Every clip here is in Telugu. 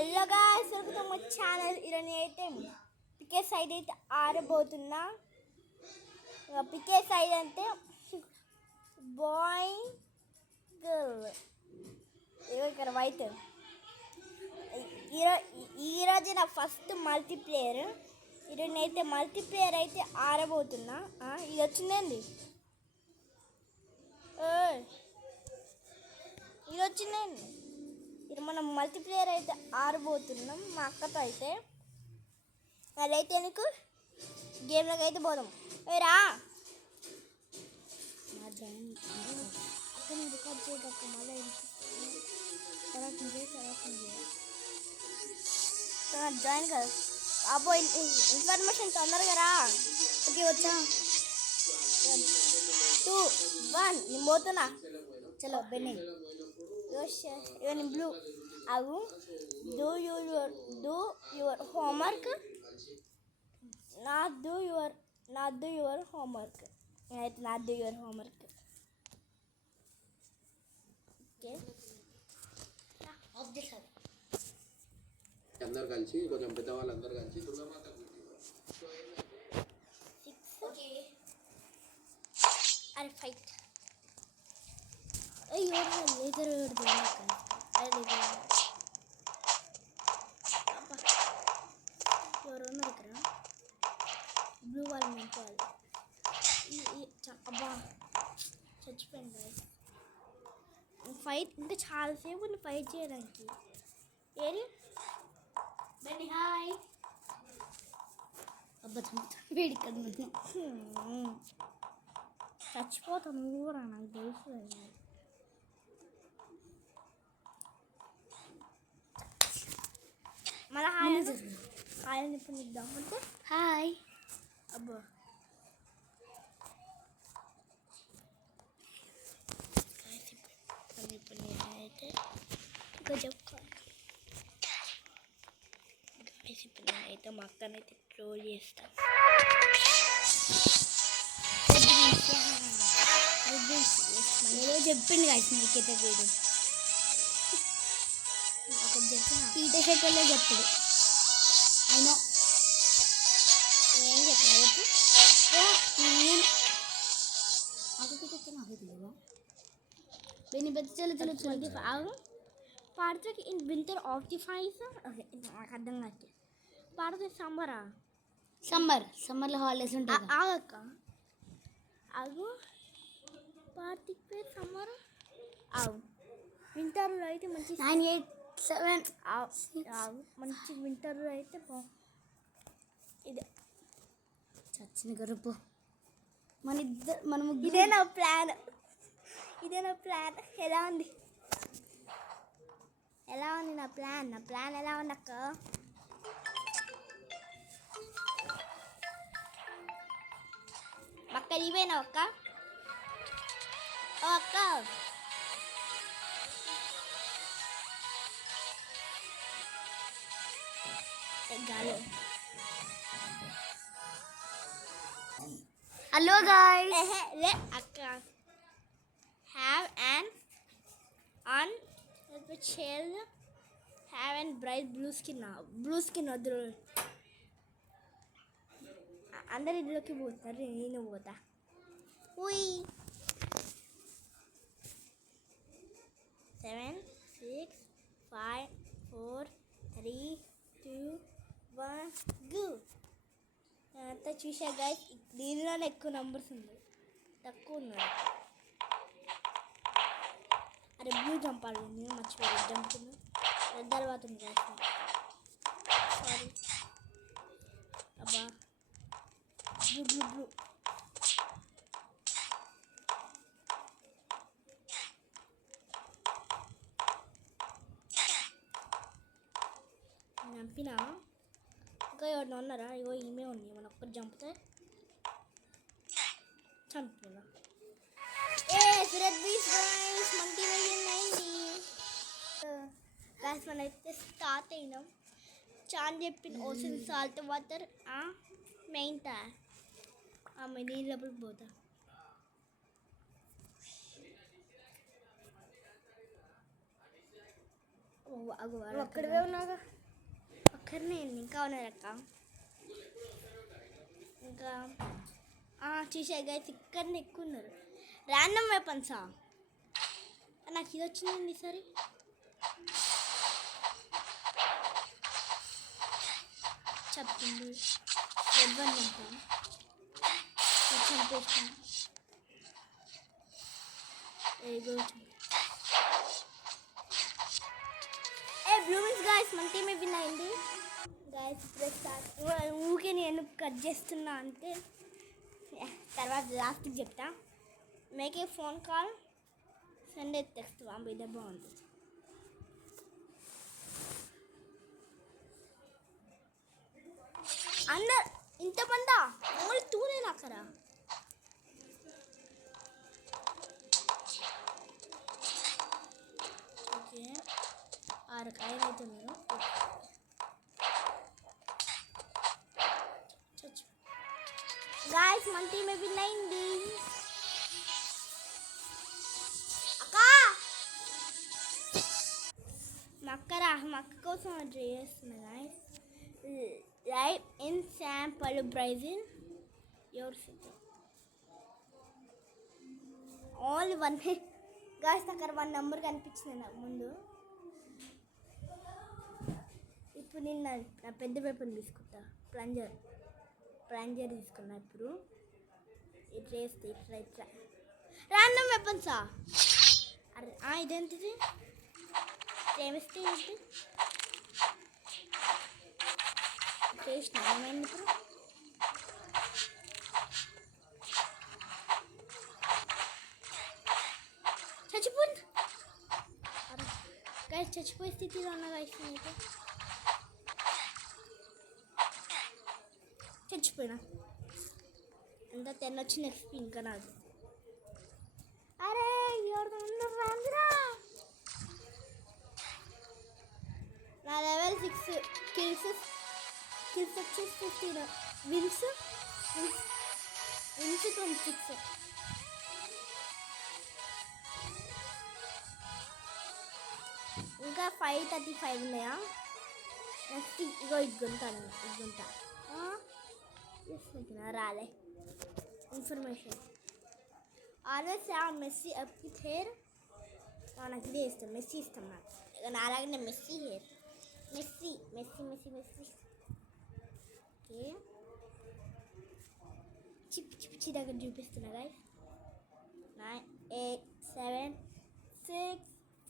Hello guys, welcome to my channel. ఈరోజు అయితే పికే సైడ్ అయితే ఆరబోతున్నా. పికే సైడ్ అంటే బాయ్ గర్ల్, ఇక్కడ వైట్. ఈరోజు నా ఫస్ట్ మల్టీప్లేయర్. ఈరోజు అయితే మల్టీప్లేయర్ అయితే ఆరబోతున్నా. ఇది వచ్చిందండి, ఇది వచ్చిందండి. ఇది మనం మల్టీప్లేయర్ అయితే ఆడబోతున్నాం మా అక్కతో. అయితే అదైతే నీకు గేమ్లోకి అయితే పోదాం. రా అక్కడ రికార్డ్ చేయక మళ్ళీ జాయిన్ కదా అబ్బో. ఇన్ఫర్మేషన్ తొందరగా రా. ఓకే, వచ్చా. 2, 1 నేను పోతున్నా. చలో Benny. Even blue. Agu, do your homework. Not do your homework. Right, not do your homework. Okay. Object. అందరు కలిసి కొంచెం పెద్దవాళ్ళందరూ కలిసి దుర్గామాత ఓకే. అరే ఫైట్. అయ్యో లేజర్ ఎవరు ఉన్నారు ఇక్కడ? బ్లూ వాళ్ళు మెంటాలి. అబ్బా చచ్చిపోయింది గాయ్స్. ఫైట్ ఇంకా చాలాసేపు ఉంది ఫైట్ చేయడానికి. ఏది బెన్నీ హాయ్. అబ్బా వేడి ఇక్కడ చచ్చిపోతాను కూడా నాకు తెలుసు. మళ్ళీ హాయ్ హాయ్ అని ఇప్పుడు ఇద్దాం అంటే హాయ్. అబ్బా ఇప్పుడు నేనైతే ఇంకా చెప్పుకోవాలి. ఇప్పుడు నేనైతే మా అక్కనైతే ట్రోల్ చేస్తాను. ఏదో చెప్పింది కాదు నీకైతే వీడు ఒకటి చెప్పిన పీట షెక్కర్లో చెప్తాడు. అయినా ఏం చెప్పినా చెప్పు. నేను అడుగుతే నాకు తెలియదా బెన్నీ పెద్ద చల్లుతులు 25 పాడుతుంది. ఇన్ వింటర్ ఆఫ్ ది ఫైస్. ఓకే, నాకు అర్థం కాదు. పాడుతుంది సమ్మర్లో హాలిడేస్ ఉంటాయి. ఆగక్క ఆగు. పార్టీకి పేరు సమ్మర్. ఆగు. వింటర్లో అయితే మంచి 987 ఆగు. మంచి వింటర్లో అయితే ఇదే చచ్చిన గరుపు మనం ఇదే నా ప్లాన్. ఎలా ఉంది నా ప్లాన్ ఎలా ఉంది అక్క? అక్క ఇవేనా అక్క? ఓ అక్క హలో గాయ్స్. అక్క have an share have and bright blue skin వద్దు. అందరు ఇందులోకి పోతారు, నేను పోతా. ఉయ్ 7 6 5 4 3 2 1 గో. అంతా చూసా గాయ్స్. దీనిలోనే ఎక్కువ నంబర్స్ ఉంది, తక్కువ ఉన్నాయి. అరే బ్లూ జంపాలి, నేను మర్చిపోయాను. జంపుతుంది రెడ్ తర్వాత ఉంది గాయ్స్. సారీ అబ్బా. బ్లూ చంపినా. ఇంకా ఎవరిని ఉన్నారా? ఇగో ఈమె ఉంది. మన ఒక్కటి చంపితే చంపినా. గాయ్స్ మనైతే స్టార్ట్ అయినాం. చాన్ చెప్పిన ఓషన్ సాల్ట్ వాటర్ మెయిన్ ఆమె నీళ్ళప్పుడు పోతా. ఒక్కడివే ఉన్నాగా. ఒక్కరినే ఇంకా ఉన్నారక్క. ఇంకా చూసా గైస్ ఇక్కడనే ఎక్కువ ఉన్నారు. ర్యాండమ్ వెపన్సా? నాకు ఇది వచ్చిందండి ఈసారి. చెప్తుంది ఇబ్బంది ఉంటాను చంపేస్తాను. బ్లూమిన్స్ గాయస్ మన టీమే విన్ అయింది గాయస్. ఊకే నేను కట్ చేస్తున్నా అంటే తర్వాత లాస్ట్కి చెప్తా. మేకే ఫోన్ కాల్ సండే టెక్స్ట్ పంపితే బాగుంటుంది. అందరు ఇంతమందా? ఓన్లీ టూనే నాకరా. ఓకే 6 కాయలు అవుతున్నారు. గాయస్ మన టీమే విన్ అయింది. మా అక్క కోసం ట్రై చేస్తున్నా guys. Live in sample Brazil your city only 1 guys. అక్కడ 1 నెంబర్ కనిపించింది నాకు ముందు. ఇప్పుడు నేను నా పెద్ద వెపన్ తీసుకుంటా. ప్లంజర్ తీసుకున్నా. ఇప్పుడు ఇట్లా వేస్తే ఇట్లా ర్యాండమ్ వెపన్సా? అరే ఇదేంటిది? ఏమిస్తే ఏంటి చేసిన ఏమైంది? ఇప్పుడు చచ్చిపోయింది. గైస్ చచ్చిపోయే స్థితిలో ఉన్న గైస్ అయితే చచ్చిపోయినా. ఎంత 10 వచ్చిన ఎక్స్పీ ఇంకా నాది. అరే రాంద్రా నా లెవెల్ 6 కిల్స్ వచ్చేసి 15 విన్స్ 26. ఇంకా 535 ఉన్నాయా? నెక్స్ట్ ఇగో ఇగ్గుంటా రాలే information. Always messy up with hair. నాకు ఇదే ఇస్తాం, మెస్సీ ఇస్తాం. నాకు నాలాగనే మెస్సీ హెయిర్. మెస్సీ ఓకే చిప్పి దగ్గర చూపిస్తున్నా గైస్. 9 8 7 6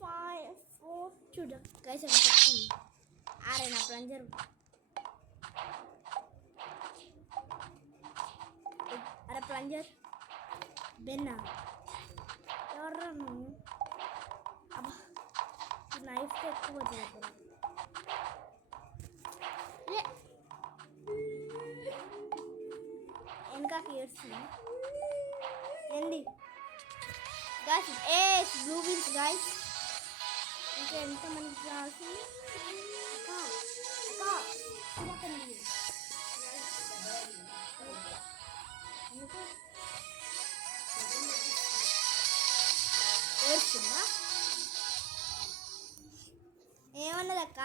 5 4 చూడ గైస్ అని చెప్తుంది. అరే నా ప్లంజర్ బెన్నా ఎవర్రా నువ్వు? అబ్బా నైఫ్ ఎక్కువ వెనకాకి ఏడుస్తుంది ఏంది గాయస్. Blue wins guys. ఇంకా ఎంతమందికి కావాల్సింది? ఏడుస్తుందా? ఏమన్నదక్క?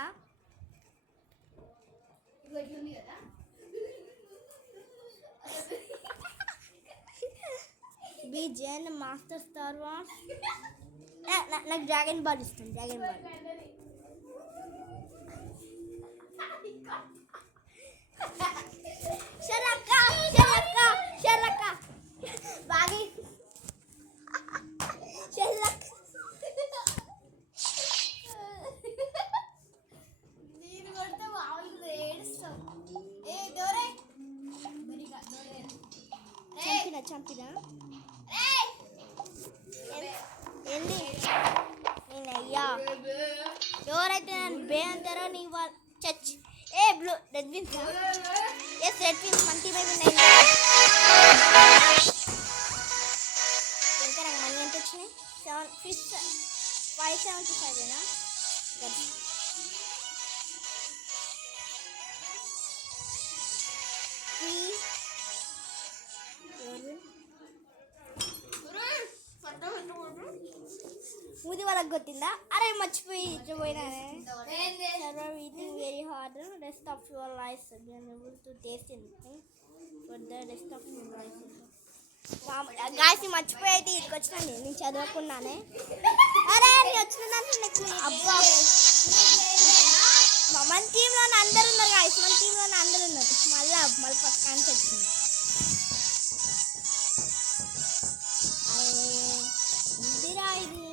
బీజేన్ మాస్టర్ స్టార్ వార్స్. నాకు డ్రాగన్ బాల్ ఇష్టం. డ్రాగన్ బాల్ షర్లక్క బాగా నేను కొడితే మామూలుగా ఏడుస్తాం. చంపినా ఏంది? నేను అయ్యా ఎవరైతే నన్ను బే అంటారో నీ వాళ్ళు చచ్చి blue red wins. Yes red wins మన టీమే విన్ అయింది. ఇంకా నాకు మనీ ఎంత వచ్చినాయి? 575 మూది వాళ్ళ తగ్గొచ్చిందా? అరే మర్చిపోయి ఇట్లా పోయినానే. Server eating very hard rest of your life able to taste anything for the rest of your life. Guys మర్చిపోయేది ఇక్కడికి వచ్చినా నేను చదవకున్నానే. అరే నేను వచ్చిందంటే నాకు అబ్బా మన టీంలో అందరు ఉన్నారు గాయస్, మన టీంలో అందరు ఉన్నారు. మళ్ళీ ఫస్ట్ ఛాన్స్ వచ్చింది. ఇందిరా ఇది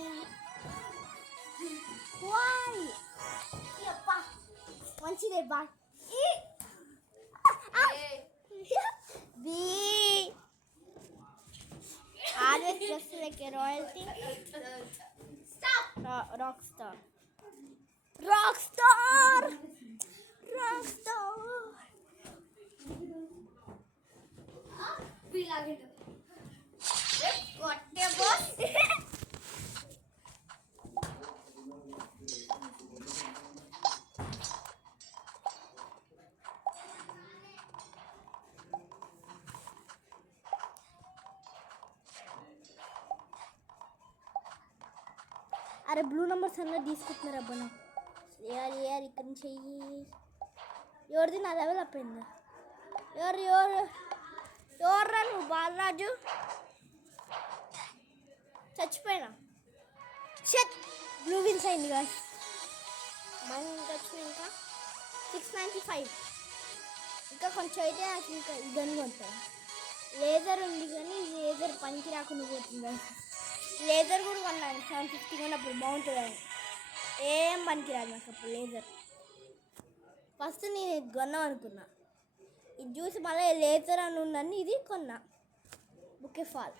మంచిదే boy. Always just like a royalty. Rockstar. అరే బ్లూ నెంబర్స్ అన్నీ తీసుకుంటున్నారు అబ్బా. ఏఆర్ ఇక్కడ నుంచి ఎవరిది నా డెవలప్ అయిందా? ఎవర్రా నువ్వు? బాలరాజు చచ్చిపోయినా. షట్ బ్లూ విన్స్ అయింది కదా. మనం ఇంకా వచ్చిన ఇంకా 695. ఇంకా కొంచెం అయితే నాకు ఇంకా ఇదని కొంటాను. లేజర్ ఉంది కానీ లేజర్ పనికి రాకుండా పోతుంది. లేజర్ కూడా కొన్నాను 750 కొన్నప్పుడు బాగుంటుందని. ఏం పనికిరాదు నాకు అప్పుడు లేజర్. ఫస్ట్ నేను ఇది కొన్నాం అనుకున్నా, ఇది చూసి మళ్ళీ లేజర్ అని ఉందని ఇది కొన్నా. బుకే fall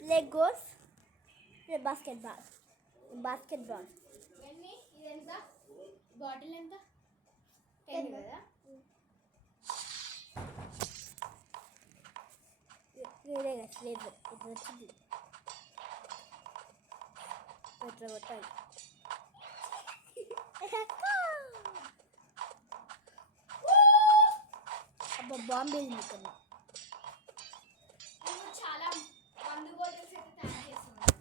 play goals play basketball. Bottle ఎంత? 10 కదా. వేరే లేజర్ ఇప్పుడు వచ్చింది. ఎట్లా కొట్టాలి? అబ్బా బాంబే కన్నా చాలా మందు బాటిల్స్ అయితే తయారు చేస్తున్నాను.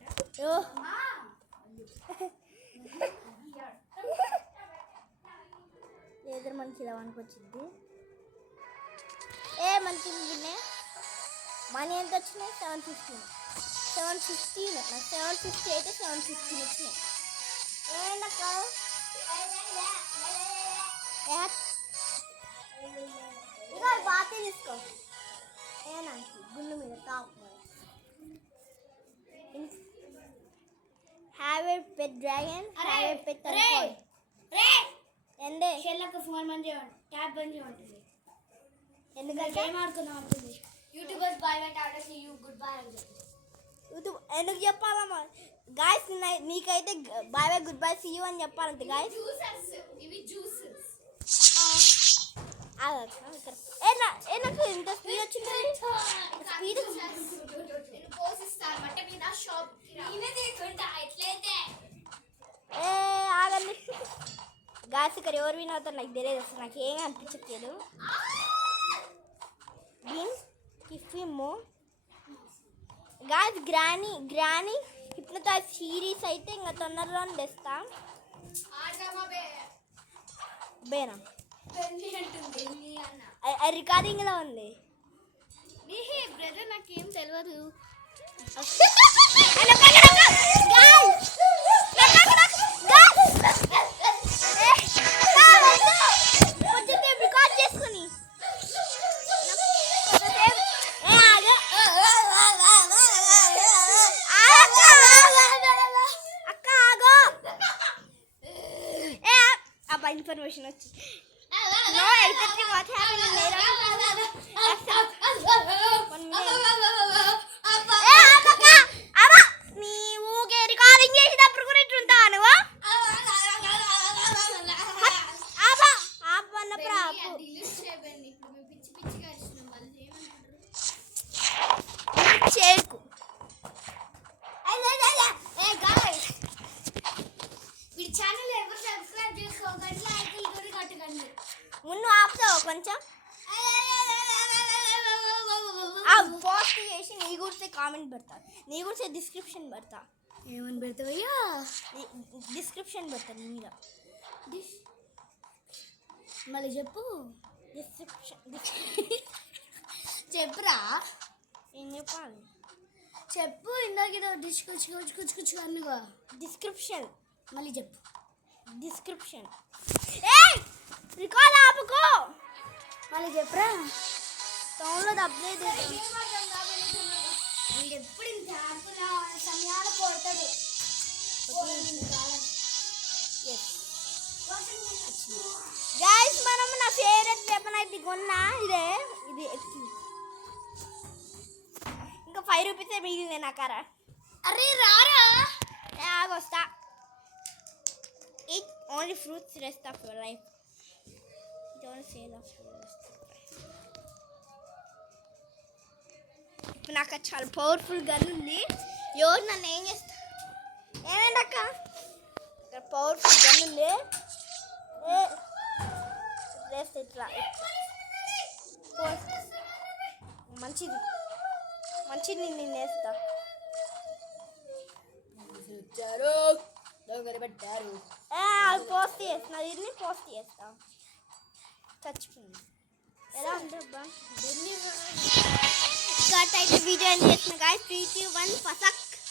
లేదర్ మనకి ఇలా వనుకొచ్చింది. మనకి విన్నే మనీ ఎంత వచ్చినాయి? 715. నాకు 750 అయితే 715 వచ్చినాయి. ఏంటక్క ఇక బాగా తీసుకో. ఏనాకి గుండు మీద top. Have a pet dragon, have a pet ఎందే షెల్లక ఫోన్ బంద్ చేయండి, ట్యాబ్ బంద్ చేయండి. ఎందుకంటే గేమ్ ఆడుకుందాం అంటుంది. YouTubers boy bye tata see you goodbye అని చెప్పి యూట్యూబ్ ఎందుకు చెప్పాలమ్మా గాయస్? నీకైతే boy boy goodbye see you అని చెప్పాలంటే గాయస్. జ్యూసెస్ ఇవి జ్యూసెస్. నాకు ఇంత స్పీడ్ వచ్చింది. స్పీడ్ నేను పోసిస్తాను మట్ట మీద షాప్ నేనే తీసుకుంటా ఎట్లయితే. ఆగండి గాయస్, ఇక్కడ ఎవరు విన్ అవుతారు నాకు తెలియదు అసలు. నాకు ఏమీ అనిపించట్లేదు. బీన్స్ కిఫిమో గాయస్. గ్రానీ హిప్నోటైజ్ సిరీస్ అయితే ఇంకా తొందరలోనే తెస్తా. బేనా రికార్డింగ్లో ఉంది. బ్రదర్ నాకేం తెలియదు. రికార్డ్ చేసుకుని అక్క ఆగో. అబ్బా ఇన్ఫర్మేషన్ వచ్చి No, exactly what happened in నీవుగే రికార్డింగ్ చేసేటప్పుడు కూడా ఇట్లుంటావా నువ్వు? చేకు వీడి ఛానల్ ఎవరు సబ్స్క్రైబ్ చేసుకోకండి, లైకులు కూడా కొట్టకండి. ముందు ఆపుతావు కొంచెం. పోస్ట్ చేసి నీ గురిసే కామెంట్ పెడతా, నీ గురిసే డిస్క్రిప్షన్ పెడతా. ఏమని పెడతావయ్యా? డిస్క్రిప్షన్ పెట్టాను మీద. మళ్ళీ చెప్పు. డిస్క్రిప్షన్ చెప్పురా. ఏం చెప్పాలి? చెప్పు. ఇందాక డిస్కుచ్చు అన్నగా. డిస్క్రిప్షన్. మళ్ళీ చెప్పు. డిస్క్రిప్షన్. ఏ రికార్డ్ ఆపుకో. మళ్ళీ చెప్పురా. టౌన్లో అప్డేట్ వీడు ఎప్పుడు ఇంత ఆపులా సమయాలు కొడతాడు. గైస్ మనం నా ఫేవరెట్ వెపన్ అయితే కొన్నా. ఇది ఇంకా 5 రూపీసే మిగిలింది నా కార. అరే రారా. ఆగొస్తా. Eat only fruits rest of your life. Don't say the rest of your life. ఇప్పుడు నాకు చాలా పవర్ఫుల్ గన్ ఉంది. ఎవరు నన్ను ఏం చేస్తా? ఏమైంది అక్క? ఇక్కడ పవర్ఫుల్ గన్ ఉంది. రేస్ట్ ఇట్లా మంచిది నేను వేస్తా. వచ్చారు దొంగలు పెట్టారు. అది పోస్ట్ చేస్తున్నా. దీన్ని పోస్ట్ చేస్తా. చచ్చిపోయింది. ఎలా ఉంది అబ్బా? కట్ అయితే వీడియో ఏం చేస్తున్నా గాయస్. 3, 2, 1 ఫసక్.